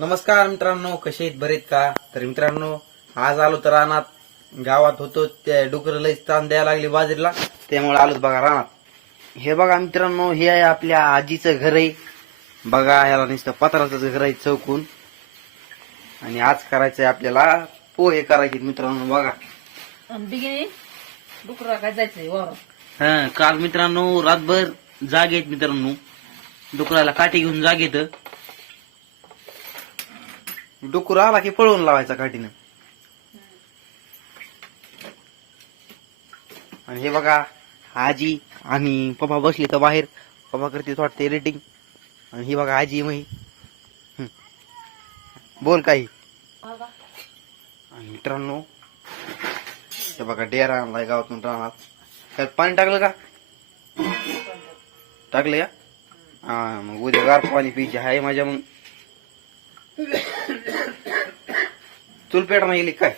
नमस्कार मित्रांनो, कसे आहेत? बरेत का? तर मित्रांनो, आज आलो तर रानात. गावात होतो त्या डुकर लई ताण द्यायला लागली बाजरीला, त्यामुळे आलोच बघा रानात. हे बघा मित्रांनो, हे आहे आपल्या आजीचं घर आहे बघा. ह्याला नुसतं पत्राचं घर आहे चौकून. आणि आज करायचंय आपल्याला पोहे करायचे मित्रांनो बघा. डुकरा काय जायचंय वर. काल मित्रांनो रातभर जाग येत मित्रांनो, डुकराला काठी घेऊन जाग येत. डुकर आला की पळवून लावायचा काठीनं. आणि हे बघा आजी आणि पप्पा बसले तर बाहेर. पप्पा करते वाटते रेटिंग. आणि ही बघा आजी मही बोल काही. आणि मित्रांनो हे बघा डेरा आणलाय गावातून राहणार. त्यात पाणी टाकलं का? टाकलं या. हा मग उद्या गार पाणी प्यायचे आहे माझ्या. मग चूल पेटा नाही गेली काय?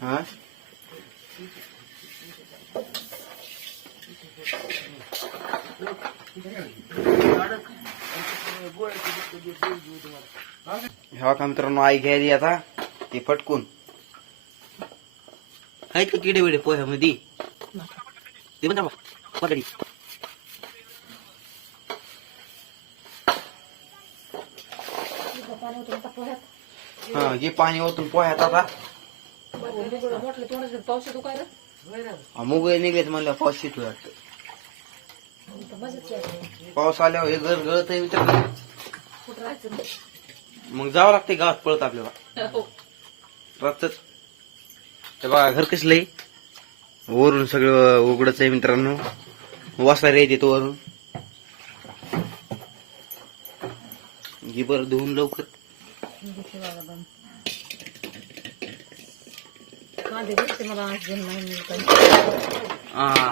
हा ह्या का मित्रांनो आई घ्यायली आता ते फटकून. आहेत का किडे बिडे पोह्यामध्ये? ते पण पकडी. हा हे पाणी ओतून पोह्यात आता. मुग निघलेत म्हणलं पाऊस येतो वाटतं. पाऊस आल्यावर हे घर गळत आहे मित्रांनो. मग जावं लागतंय गावात पळत आपल्याला रातच. ते बघा घर कसलंय, वरून सगळं उघडच आहे मित्रांनो. वासारे येते तो वरून. घे बरं धुवून लवकर.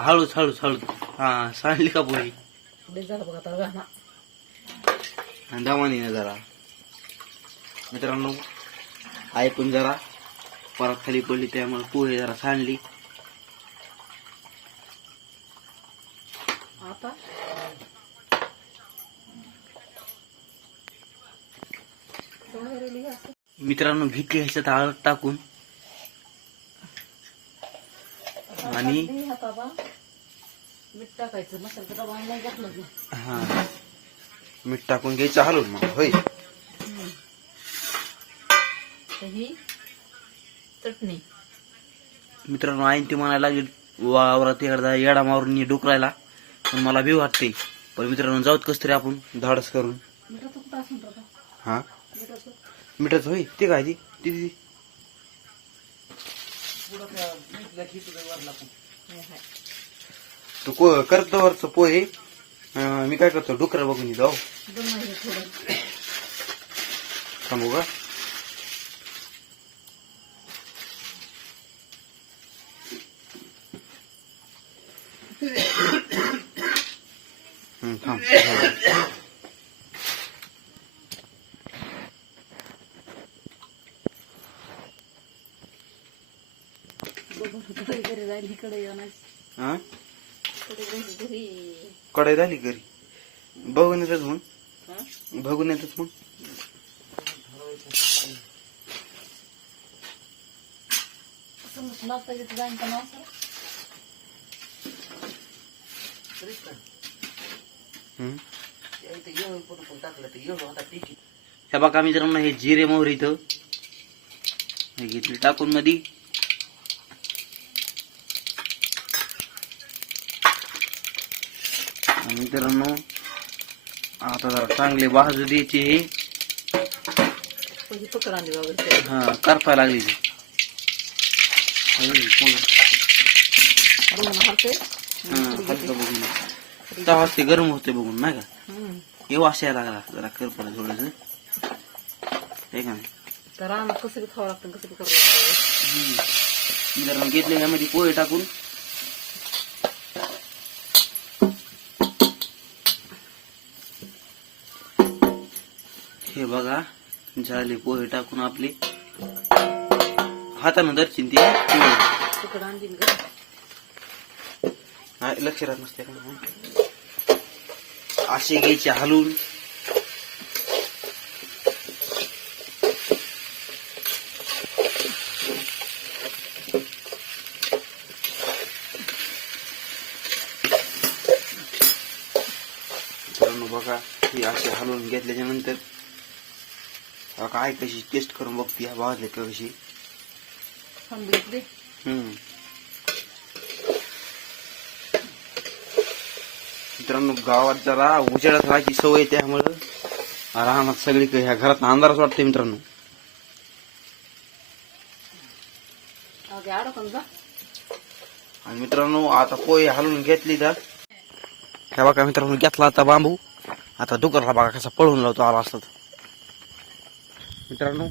हळूच हळूच हळूच. हा सांडली का पोळी? दामानी जरा मित्रांनो ऐकून जरा. परत खाली पडली त्यामुळे पोहे जरा सांडली. आता मित्रांनो घेतली ह्याच्यात हळद टाकून. आणि मीठ टाकायचं. मसाला डबा नाही घातलं की. हा मीठ टाकून घ्यायचं हलवून मग होय. ही चटणी मित्रांनो आईन ती म्हणायला लागली वावरात एकदा येडा मारून डुकरायला. पण मला भी वाटते. पण मित्रांनो जाऊत कस तरी आपण धाडस करून. हा मिठाच होय ते काय ती तू करतो वरच पोहे. मी काय करतो डुकरा बघून जाऊ थांबू का? थांब. कढाई झाली घरी. बघून येतच मग. बघून येतच मग. ह्या बघा मित्रांनो हे जिरे मोहरी इथं हे घेतली टाकून मधी. मित्रांनो आता जरा चांगले भाजू द्यायचे. हे हा करता लागली ते गरम होते बघून नाही का. हे वास यायला लागला जरा कर पडा थोडस. हे का तर कसं खावं लागतं कसं करावं लागतं. मित्रांनो घेतले ह्यामध्ये पोहे टाकून. हे बघा झाले पोहे टाकून आपले. हातानं दर्शिन ते नाही लक्ष राहत नसते का असे घ्यायचे हलवून. बघा हे असे हलवून घेतल्याच्या नंतर काय कशी टेस्ट करून बघते ह्या भाजले का कशी. मित्रांनो गावात जरा उजेडात राहायची सवय त्यामुळं राहणार सगळी ह्या घरात अंधारच वाटते मित्रांनो. आणि मित्रांनो आता पोहे हलवून घेतली तर ह्या बघा मित्रांनो घेतला आता बांबू. आता डुकरला बघा कसा पळून लावतो आला असतात मित्रांनो.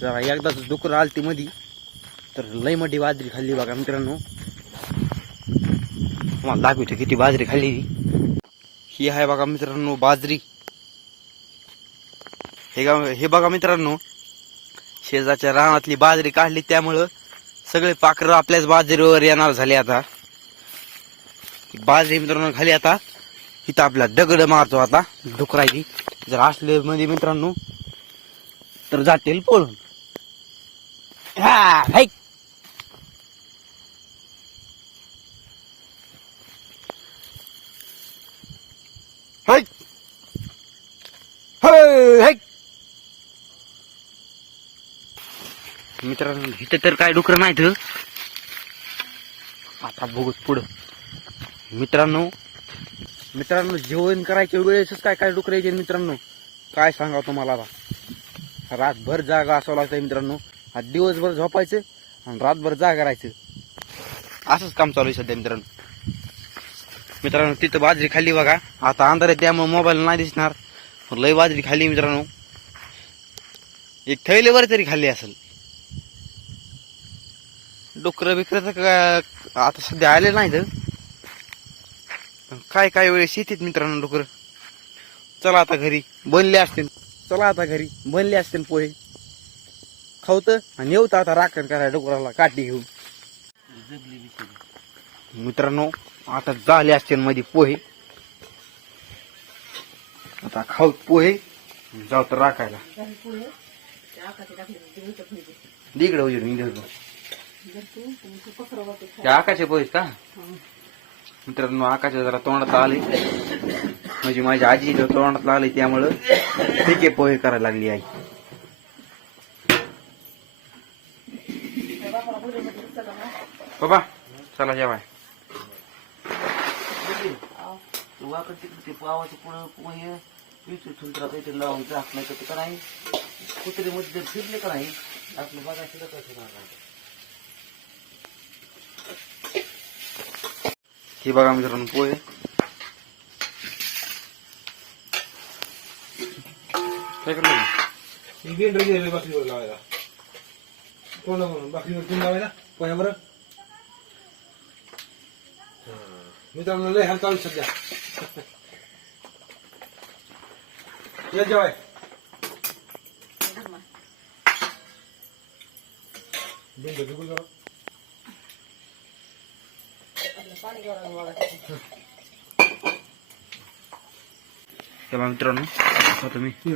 जरा एकदाच डुकर आलती मधी तर लय मोठी बाजरी खाल्ली बघा मित्रांनो. तुम्हाला दाखवतो किती बाजरी खाल्ली. ही आहे बघा मित्रांनो बाजरी. हे बघा मित्रांनो शेजारच्या रानातली बाजरी काढली त्यामुळं सगळे पाखरं आपल्याच बाजरीवर येणार झाले. आता बाजरी मित्रांनो खाली आता इथं आपला दगड मारतो आता डुकरायची. जर असले मध्ये मित्रांनो तर जातील पळून. हाय हाय हाय मित्रांनो इथं तर काय डुकर नाहीत. आता बघूच पुढं मित्रांनो. मित्रांनो जेवण करायच्या वेळेसच काय काय डुकर यायचे मित्रांनो. काय सांगावं तुम्हाला. आता रातभर जागा असावं लागतं मित्रांनो. आज दिवसभर झोपायचं आणि रातभर जागा राहायचं असंच काम चालू आहे सध्या मित्रांनो. मित्रांनो तिथं बाजरी खाल्ली बघा. आता अंधार आहे त्यामुळे मोबाईल नाही दिसणार. लय बाजरी खाल्ली मित्रांनो. एक थैलीवर तरी खाल्ली असेल. डुकर बिकर तर आता सध्या आले नाहीत. काय काय वेळेस येतात मित्रांनो डुकर. चला आता घरी बनले असतील. चला आता घरी बनले असतील पोहे खाऊत आणि येऊत आता राखण करायला डुकराला काठी घेऊन. मित्रांनो आता झाले असतील मध्ये पोहे. आता खाऊ पोहे जाऊ तर राखायला. इकडे उजेड मी घेतो. आकाशे पोहेस का मित्रांनो. आकाशे जरा तोंडात आले म्हणजे माझी आजी तोंडात आले त्यामुळं ठीक आहे पोहे करायला लागली आई. बाबा चला जेवाय. तिकडे पावाचं पुढं पोहे विचार काहीतरी लावून टाकणार का नाही. कुत्रे मध्ये फिरले का नाही आपलं बघायचं काय. हे बघा मित्रांनो पोहे. काय करणार बाकरीवर लावायला कोण बाकरीवर तीन लावायला पोह्या बरं. मित्रांनो लय हाल चालू सध्या. ये जेवाय. बिंदू बिगुल करा. तेव्हा मित्रांनो तुम्ही किती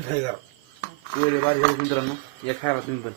खाय करा पोहे बारीक झाले मित्रांनो. या खायला तुम्ही पण.